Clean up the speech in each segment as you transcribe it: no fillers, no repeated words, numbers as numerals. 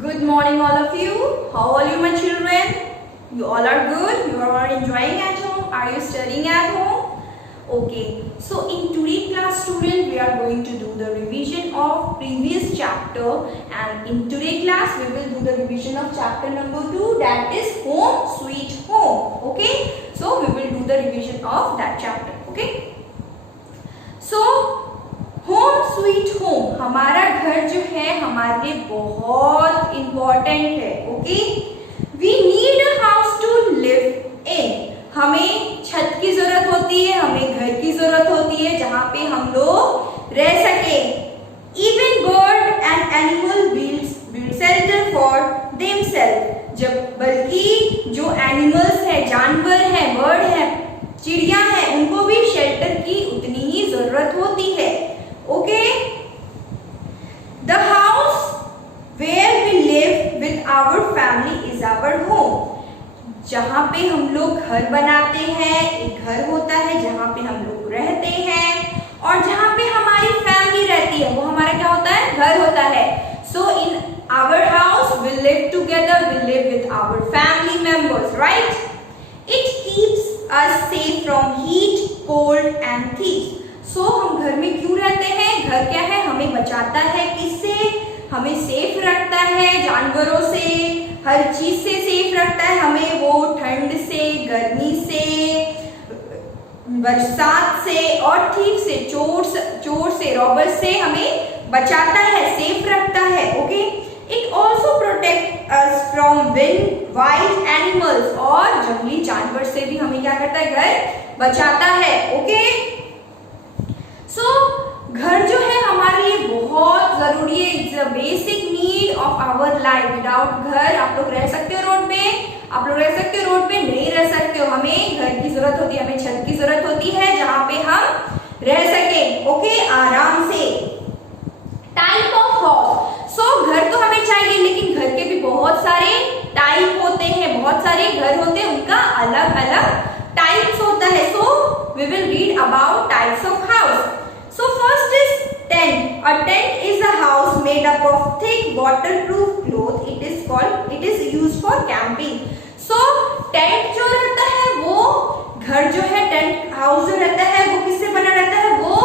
Good morning, all of you. How are you, my children? You all are good. You are all enjoying at home. Are you studying at home? Okay. So in today's class, student, we are going to do the revision of previous chapter, and in today's class, we will do the revision of chapter number 2, that is Home Sweet Home. Okay. So we will do the revision of that chapter. Okay. So home sweet home, हमारा घर जो है हमारे लिए बहुत important है. Okay, we need a house to live in. हमें छत की जरूरत होती है, हमें घर की जरूरत होती है जहाँ पे हम लोग रह सके. Even bird and animal build shelter for themselves. जब बल्कि जो एनिमल्स है, जानवर है, बर्ड है, चिड़िया है, उनको भी शेल्टर की उतनी ही जरूरत होती है. Okay, the house where we live with our family is our home. जहाँ पे हम लोग घर बनाते हैं, एक घर होता है जहाँ पे हम लोग रहते हैं, और जहाँ पे हमारी फैमिली रहती है वो हमारा क्या होता है, घर होता है. So in our house we live together, we live with our family members, right? It keeps us safe from heat, cold and thieves. सो हम घर में क्यों रहते हैं? घर क्या है, हमें बचाता है. किससे? हमें सेफ रखता है, जानवरों से, हर चीज से सेफ रखता है हमें. वो ठंड से, गर्मी से, बरसात से और ठीक से, चोर से, रॉबर से हमें बचाता है, सेफ रखता है. Okay, it also protect us from wild animals. और जंगली जानवर से भी हमें क्या करता है, घर बचाता है. ओके, सो घर जो है हमारे लिए बहुत जरूरी है. It's a basic need of our life. Without घर आप लोग रह सकते हो रोड पे? आप लोग रह सकते हो रोड पे? नहीं रह सकते हो. हमें घर की जरूरत होती है, हमें छत की जरूरत होती है जहाँ पे हम रह सके. ओके, आराम से. Type of house. सो घर तो हमें चाहिए, लेकिन घर के भी बहुत सारे टाइप होते हैं, बहुत सारे घर होते हैं, उनका अलग अलग टाइप्स होता है. So we will read about types of house. So first is tent. A tent is a house made up of thick waterproof cloth. It is used for camping. So tent जो रहता है वो घर जो है, tent house जो रहता है वो किससे बना रहता है? वो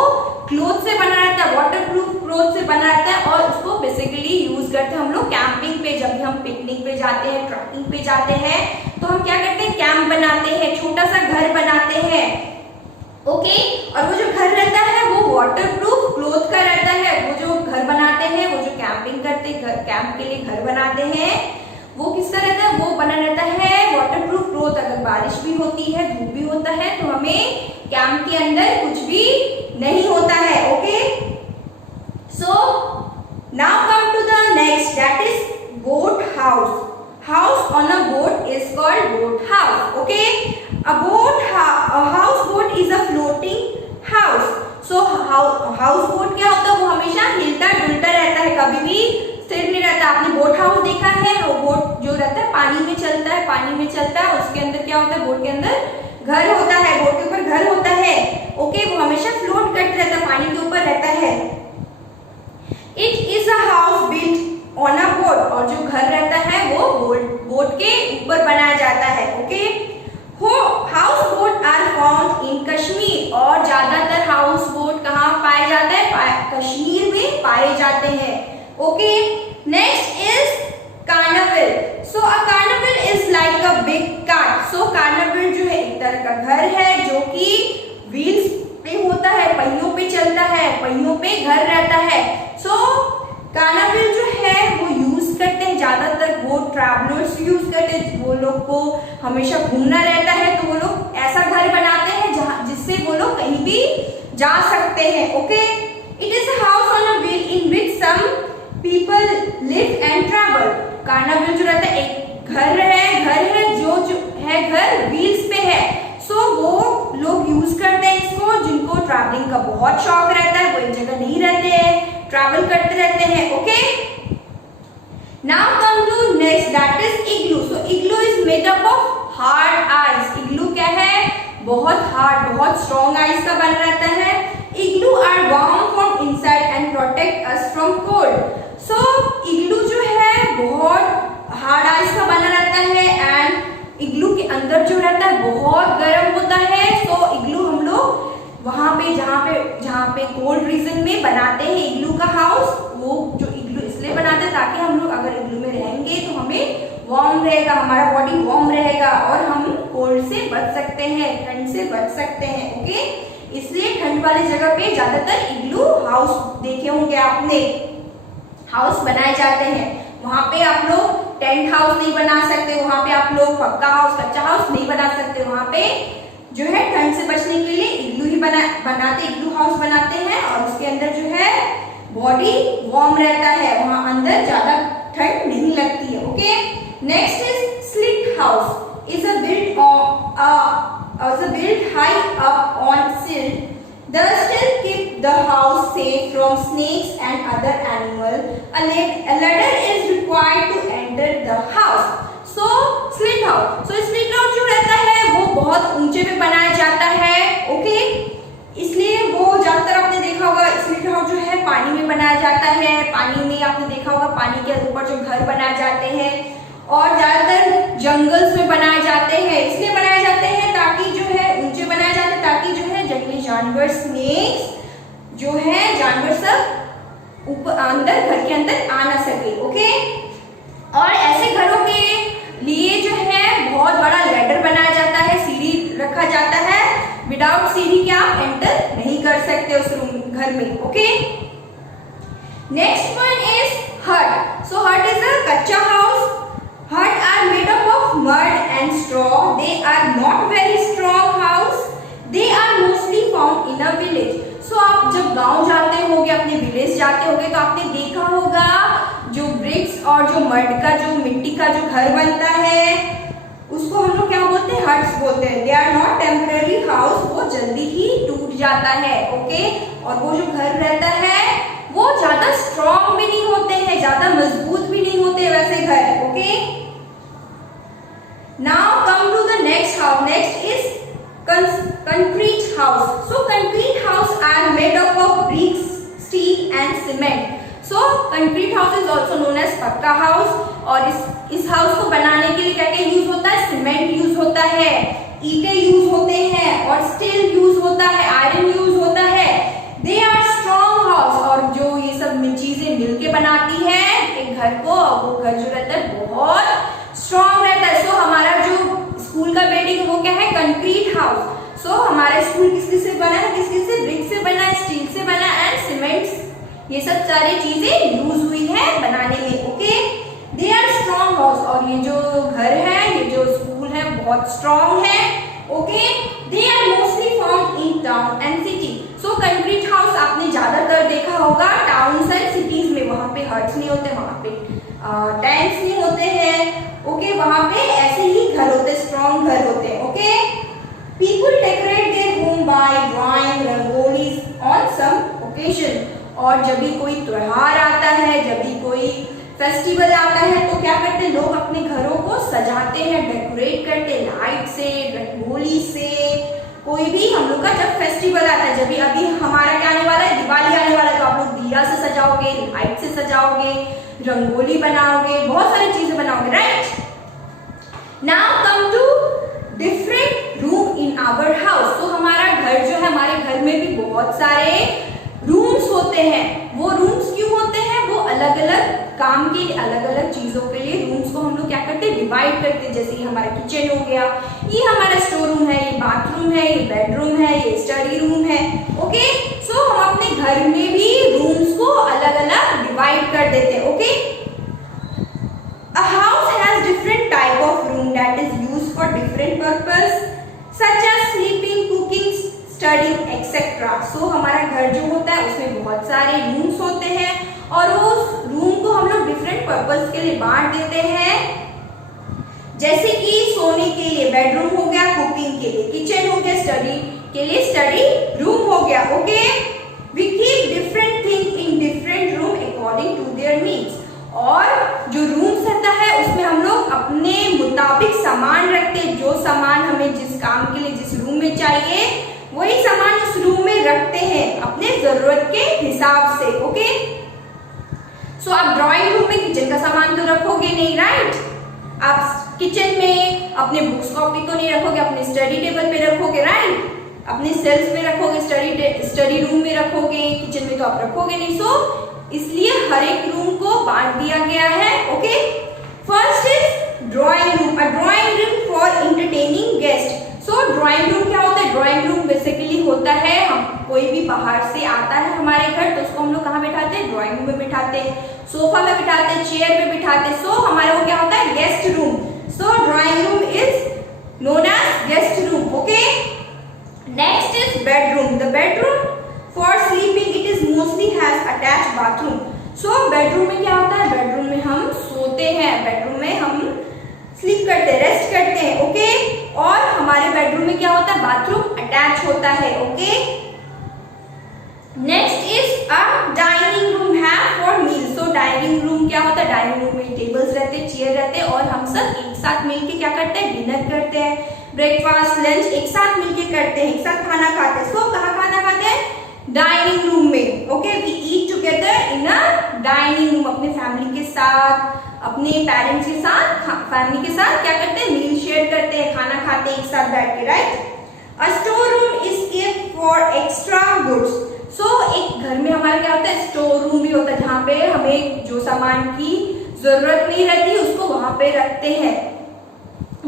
क्लोथ से बना रहता है, वाटरप्रूफ क्लोथ से बना रहता है. और उसको बेसिकली यूज करते हैं हम लोग कैंपिंग पे. जब भी हम पिकनिक पे जाते हैं, ट्रैकिंग पे जाते हैं, तो हम क्या करते हैं, कैंप बनाते हैं, छोटा सा घर बनाते हैं. ओके, और वो जो घर रहता है वो वाटरप्रूफ क्लोथ का रहता है. वो जो घर बनाते हैं, वो जो कैंपिंग करते हैं, कैंप के लिए घर बनाते हैं, वो किसका रहता है? वो बना रहता है वाटरप्रूफ क्लोथ. अगर बारिश भी होती है, धूप भी होता है, तो हमें कैंप के अंदर कुछ भी नहीं होता है. Okay, so now come to the next, that is boat house. House on a boat is called boat house. Okay, a houseboat is a floating house. So houseboat क्या होता है? वो हमेशा हिलता डुलता रहता है, कभी भी स्थिर नहीं रहता. आपने बोट हाउस देखा है? वो बोट जो रहता है पानी में चलता है, पानी में चलता है. उसके अंदर क्या होता है? बोट के अंदर घर होता है, बोट के ऊपर घर होता है. ओके, वो हमेशा फ्लोट करता रहता है, पानी के ऊपर रहता है. It is a house built on a boat. और जो घर रहता है वो बोट के ऊपर बनाया जाता है. Okay, house boat are found in Kashmir. और ज्यादातर हाउस बोट कहाँ पाए जाते हैं? कश्मीर में पाए जाते हैं. Okay, next is carnival. So a carnival is like a big cart. So carnival जो है एक तरह का घर है जो कि व्हील्स पे होता है, पहियों पे चलता है, पहियों पे घर रहता है. सो कार्निवल जो है वो यूज करते हैं ज्यादातर, वो ट्रैवलर्स यूज करते हैं. वो लोग को हमेशा घूमना रहता है, तो वो लोग ऐसा घर बनाते हैं जहाँ जिससे वो लोग कहीं भी जा सकते हैं. Okay, it is a house on a wheel in which some people live and travel. Carnival जो रहता है एक घर है जो है घर व्हील्स पे है. सो वो लोग यूज करते हैं इसको जिनको ट्रैवलिंग का बहुत शौक रहता है. वो एक जगह नहीं रहते हैं, ट्रैवल करते रहते हैं. Okay, now come to next, that is igloo. So igloo is made up of hard ice. Igloo क्या है? बहुत हार्ड, बहुत स्ट्रॉन्ग आइस का बना रहता है. Igloo are warm from inside and protect us from cold. So igloo जो है बहुत हार्ड आइस का बना रहता है एंड इग्लू के अंदर जो रहता है बहुत गर्म होता है। तो इग्लू हम लोग वहां पे जहाँ पे कोल्ड रीजन में बनाते हैं इग्लू का हाउस, वो जो इग्लू इसलिए बनाते हैं ताकि हम लोग अगर इग्लू में रहेंगे तो हमें वार्म रहेगा, हमारा बॉडी वार्म रहेगा और हम कोल्ड से बच सकते हैं, ठंड से बच सकते हैं। ओके, इसलिए ठंड वाली जगह पे ज्यादातर इग्लू हाउस देखे होंगे आपने, हाउस बनाए जाते हैं। वहां पे आप लोग टेंट हाउस नहीं बना सकते, वहां पे आप लोग पक्का हाउस, कच्चा हाउस नहीं बना सकते। वहां पे जो है ठंड से बचने के लिए इग्लू ही बनाते, इग्लू हाउस बनाते हैं और उसके अंदर जो है बॉडी वार्म रहता है, वहां अंदर ज्यादा ठंड नहीं लगती है। Okay, next is slit house is built high up on sill. The sill keep the house safe from snakes and other animals. A ladder is required to enter the house. So slit house. So slit house जो रहता है वो बहुत ऊंचे पे बनाया जाता है। ओके, इसलिए वो ज्यादातर आपने देखा होगा स्लिट हाउस जो है पानी में बनाया जाता है। पानी में आपने देखा होगा पानी के ऊपर जो घर बनाए जाते हैं और ज्यादातर जंगल्स में बनाए जाते हैं। इसलिए बनाए जाते हैं ताकि जो है ऊंचे बनाए जाते हैं ताकि जो है जंगली जानवर, स्नेक्स जो है जानवर सब ऊपर अंदर घर के अंदर आ ना सके। ओके, और ऐसे घरों के लिए जो है बहुत बड़ा लैडर बनाया जाता है, सीढ़ी रखा जाता है। विदाउट सीढ़ी के आप एंटर नहीं कर सकते उस रूम घर में। ओके, नेक्स्ट वन इज हट। सो हट इज अ कच्चा house. Huts are made up of mud and straw. They are not very strong house. They are mostly found in a village. So आप जब गांव जाते होगे, अपने विलेज जाते होगे तो आपने देखा होगा जो ब्रिक्स और जो मड का जो मिट्टी का जो घर बनता है उसको हम लोग क्या बोलते हैं, हट्स बोलते हैं। They are not temporary house. वो जल्दी ही टूट जाता है। ओके, और वो जो घर रहता है वो ज्यादा स्ट्रॉन्ग भी नहीं होते हैं, ज्यादा मजबूत भी नहीं होते वैसे घर। Okay, now come to the next house. Next is concrete house. So concrete house are made up of bricks, steel and cement. So concrete house is also known as पक्का हाउस। और इस हाउस को बनाने के लिए क्या क्या use होता है, सीमेंट यूज होता है, ईंटें यूज होते हैं और स्टील यूज होता है, आयरन यूज होता है। दे आर स्ट्रॉन्ग हाउस, और जो ये सब चीजें मिलके बनाती है एक घर को, वो घर जो रहता है बहुत स्ट्रॉन्ग रहता है। सो हमारा जो स्कूल का बिल्डिंग वो क्या है, कंक्रीट हाउस। सो हमारा स्कूल किस से बना है, किस से, ब्रिक से बना है, स्टील से बना एंड सीमेंट, ये सब सारी चीजें यूज हुई है बनाने में। Okay, they are strong house, और ये जो घर है, ये जो स्कूल है बहुत स्ट्रॉन्ग है। Okay, they are mostly found in town and city. So concrete house आपने ज्यादातर देखा होगा टाउन्स एंड सिटीज में, वहां पे हट्स नहीं होते, वहां पे टेंट्स नहीं होते हैं। ओके, वहां पे ऐसे ही घर होते, स्ट्रॉन्ग घर होते हैं। Okay, people decorate their home by drawing rangolis on some occasion. और जब भी कोई त्योहार आता है, जब भी कोई फेस्टिवल आता है तो क्या करते हैं लोग, अपने घरों को सजाते हैं, डेकोरेट करते हैं लाइट से, रंगोली से। कोई भी हम लोग का जब फेस्टिवल आता है, जब भी अभी हमारा क्या आने वाला है, दिवाली आने वाला है, तो आप लोग दिया से सजाओगे, लाइट से सजाओगे, रंगोली बनाओगे, बहुत सारी चीजें बनाओगे, right. Now come to different room in our house. तो हमारा घर जो है, हमारे घर में भी बहुत सारे रूम्स होते हैं। वो रूम्स क्यों होते हैं, वो अलग अलग काम के लिए, अलग अलग चीजों के लिए रूम्स को हम लोग क्या करते हैं, डिवाइड करते हैं। जैसे ये हमारा किचन हो गया, ये हमारा स्टोर रूम है, ये बाथरूम है, ये बेडरूम है, ये स्टडी रूम है। ओके, सो हम अपने घर में भी रूम्स को अलग अलग डिवाइड कर देते हैं। Okay, a house has different type of room that is used for different purpose such as sleeping, cooking, studying etc. So हमारा घर जो होता है उसमें बहुत सारे रूम्स होते हैं और उस रूम को हम लोग डिफरेंट पर्पस के लिए बांट देते हैं। जैसे कि सोने के लिए बेडरूम हो गया, कुकिंग के लिए किचन हो गया, स्टडी के लिए स्टडी रूम हो गया। Okay, we keep different thing in different room according to their needs. और जो रूम्स रहता है उसमें हम लोग अपने मुताबिक सामान रखते हैं। जो सामान हमें जिस काम के लिए जिस रूम में चाहिए वही सामान उस रूम में रखते हैं अपने जरूरत के हिसाब से। ओके, सो आप ड्राइंग रूम में किचन का सामान तो रखोगे नहीं, राइट? आप किचन में अपने बुक्स कॉपी तो नहीं रखोगे, अपने स्टडी टेबल पे रखोगे, राइट? अपने सेल्फ में रखोगे, स्टडी रूम में रखोगे, किचन में तो आप रखोगे नहीं। सो इसलिए हर एक रूम को बांट दिया गया है, okay? First is drawing room, a drawing room for entertaining guest. So drawing room क्या होता है? ड्राइंग रूम बेसिकली होता है, हम कोई भी बाहर से आता है हमारे घर तो उसको हम लोग कहाँ बैठाते हैं? ड्राइंग रूम में बैठाते हैं, सोफा में बैठाते हैं, चेयर पे बैठाते हैं। सो हमारा वो क्या होता है? Guest room. So drawing room is known as guest room, okay? Next is bedroom. The bedroom for sleeping, it is mostly has attached bathroom. So bedroom में क्या होता है? बेडरूम में हम सोते हैं, बेडरूम में हम स्लीप करते हैं, रेस्ट करते हैं, ओके? और हमारे बेडरूम में क्या होता है? बाथरूम अटैच होता है, okay? Next is a dining room है for meal. So dining room क्या होता है? डाइनिंग रूम में टेबल्स रहते हैं, चेयर रहते हैं और हम सब एक साथ मिलके क्या करते हैं? डिनर करते हैं, ब्रेकफास्ट लंच एक साथ मिलके करते हैं, एक साथ खाना खाते हैं। सो कहाँ खाना खाते हैं? डाइनिंग रूम में, okay? We eat together in a dining room, अपने फैमिली के साथ, अपने पेरेंट्स के साथ, फैमिली के साथ क्या करते हैं? मील शेयर करते हैं, खाना खाते हैं एक साथ बैठ के, right? A store room is kept for extra goods. So एक घर में हमारा क्या होता है? स्टोर रूम भी होता है, जहाँ पे हमें जो सामान की जरूरत नहीं रहती उसको वहां पे रखते हैं।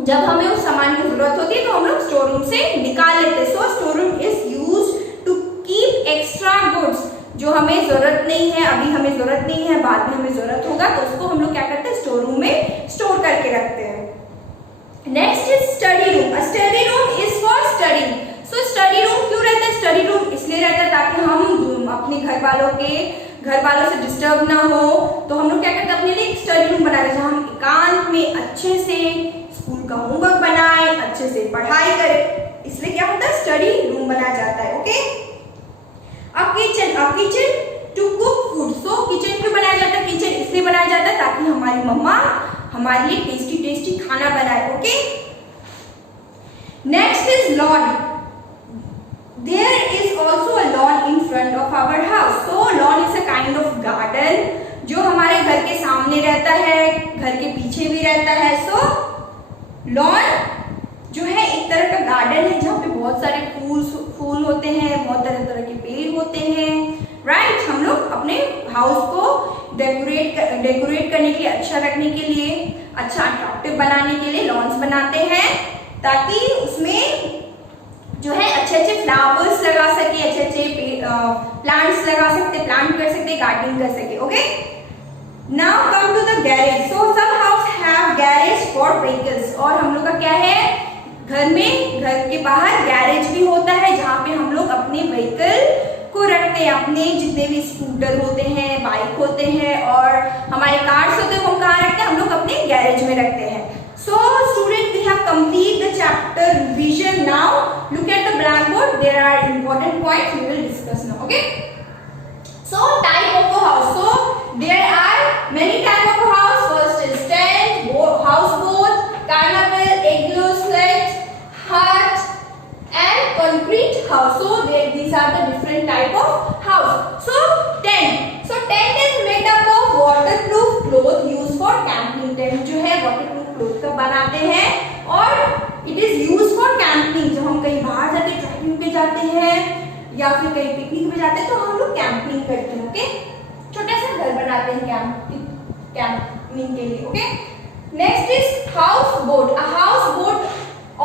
जब हमें उस सामान की जरूरत होती है तो हम लोग स्टोर रूम से निकाल लेते हैं। So store room is used to keep extra goods, जो हमें जरूरत नहीं है, अभी हमें जरूरत नहीं है, बाद में हमें जरूरत होगा तो उसको हम लोग क्या करते हैं? स्टोर रूम में स्टोर करके रखते हैं। Next is study room. A study room is for study. So study room क्यों रहता है? स्टडी रूम इसलिए रहता है ताकि हम अपने घर वालों से डिस्टर्ब ना हो, तो हम लोग क्या करते हैं? अपने लिए एक स्टडी रूम बना लेते हैं, जहाँ हम एकांत में अच्छे से स्कूल का होमवर्क बनाए, अच्छे से पढ़ाई करें, इसलिए क्या होता है? स्टडी रूम बनाया जाता है, ओके? अब kitchen to cook food. So kitchen क्यों बनाया जाता है? किचन इसलिए बनाया जाता है ताकि हमारी मम्मा हमारे लिए टेस्टी टेस्टी खाना बनाए, okay? Next is lawn. There is also a lawn in front of our house. So lawn is a kind of garden जो हमारे घर के सामने रहता है, घर के पीछे भी रहता है। सो लॉन जो है एक तरह का गार्डन है जहाँ पे बहुत सारे फूल होते हैं, बहुत तरह तरह के पेड़ होते हैं, राइट? हम लोग अपने हाउस को डेकोरेट करने के लिए, अच्छा रखने के लिए, अच्छा अट्रैक्टिव बनाने के लिए लॉन्स बनाते हैं, ताकि उसमें जो है अच्छे अच्छे फ्लावर्स लगा सके, अच्छे अच्छे प्लांट्स लगा सकते, प्लांट कर सकते, गार्डनिंग कर सके, okay? Now come to the garage. So some house have garage for vehicles. और हम लोग का क्या है? घर के बाहर गैरेज भी होता है जहाँ पे हम लोग अपने व्हीकल को रखते हैं, अपने जितने भी स्कूटर होते हैं, बाइक होते हैं और हमारे कार्स होते हैं, वो हम कहाँ रखते हैं? हम लोग अपने गैरेज में रखते हैं। So students, we have complete the chapter revision. Now look at the blackboard. There are important points we will discuss now. Okay. So type of a house. So there are many type of a house. First is tent, houseboat, carnival, igloo, sledge, hut, and concrete house. So these are the different type of house. So tent. So tent is made up of waterproof cloth used for camping. Tent जो है waterproof cloth का बनाते हैं और it is used for camping. जब हम कहीं बाहर जाते हैं, ट्रैकिंग पे जाते हैं या फिर कहीं पिकनिक पे जाते हैं तो हम लोग कैंपिंग करते हैं, ओके? छोटा सा घर बनाते हैं कैंपिंग के लिए, okay? Next is house boat. A house boat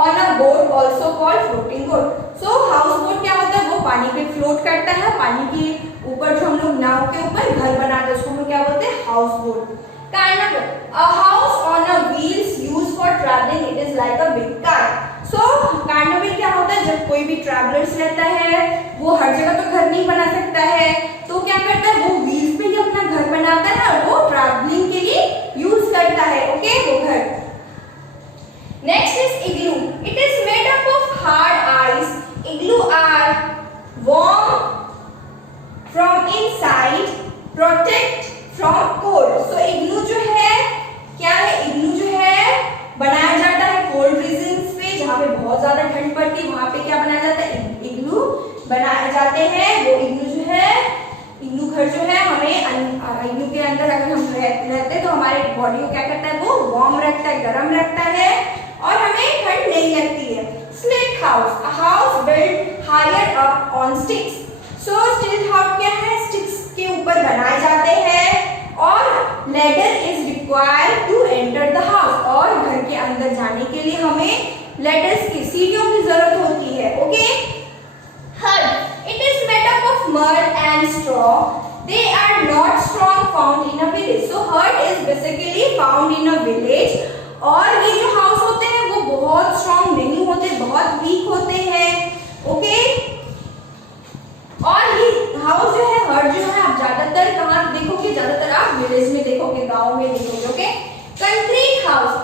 on a boat also called floating boat. So house boat क्या होता है? वो पानी पे फ्लोट करता है, पानी के ऊपर जो हम लोग नाव के ऊपर घर बनाते हैं उसको हम लोग क्या बोलते हैं? House boat. Carnival, a house on a wheels used for traveling. It is like a big car. So carnival क्या होता है? जब कोई भी ट्रैवलर्स रहता है वो हर जगह तो घर नहीं बना सकता है, तो क्या करता है? वो व्हील्स पे ही अपना घर बनाता है और वो ट्रैवलिंग के लिए यूज करता है, ओके? वो घर। Next is igloo. It is made up of hard ice. Igloo are warm from inside, protect from cold. So igloo जो है क्या है? इग्लू जो है बनाया जाता है कोल्ड रीजन्स पे, जहाँ पे बहुत ज्यादा ठंड पड़ती है वहां पे क्या बनाया जाता है? इग्लू बनाए जाते हैं। वो इग्लू जो है, इग्लू घर जो है हमें इग्लू के अंदर अगर हम रहते हैं तो हमारे बॉडी को क्या करता है, वो वार्म रखता है, गर्म रखता है और हमें ठंड नहीं लगती है। Stilt house, a house built higher up on sticks. So stilt house क्या है, स्टिक्स के ऊपर बनाए जाते हैं और ladder is required to enter the house, और घर के अंदर जाने के लिए हमें लैडर्स की, सीढ़ियों की जरूरत होती है। ओके, हट, it is made up of mud and straw. They are not strong found in a village. So hut is basically found in a village. और ये जो हाउस होते हैं वो बहुत स्ट्रॉन्ग नहीं होते, बहुत वीक होते हैं। ओके, और ये हाउस जो है, हट जो है, आप ज्यादातर कहाँ देखोगे, ज्यादातर आप विलेज में देखोगे, गांव में देखोगे। Okay, concrete house,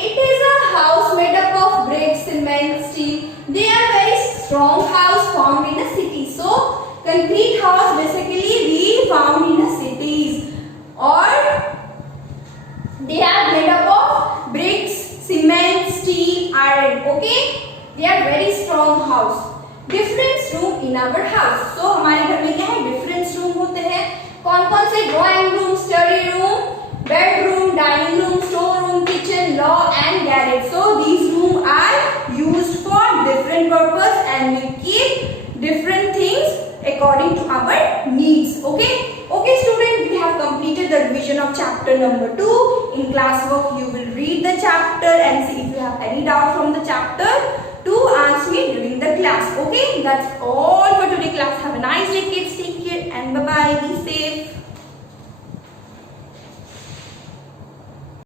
it is a house made up of bricks, cement, steel. They are very strong house found in a city. So concrete house basically we found in a cities, or they are made up of bricks, cement, steel, iron. Okay, they are very strong house. Different room in our house. So हमारे घर में क्या है, different room होते हैं। कौन कौन से, drawing room, study room, bedroom, dining room, store room, kitchen, law and garage. So these rooms are used for different purpose and we keep different things according to our needs. Okay, okay student, we have completed the revision of chapter number 2. In class work you will read the chapter and see if you have any doubt from the chapter to ask me during the class. Okay, that's all for today class. Have a nice day kids, take care and bye bye, be safe.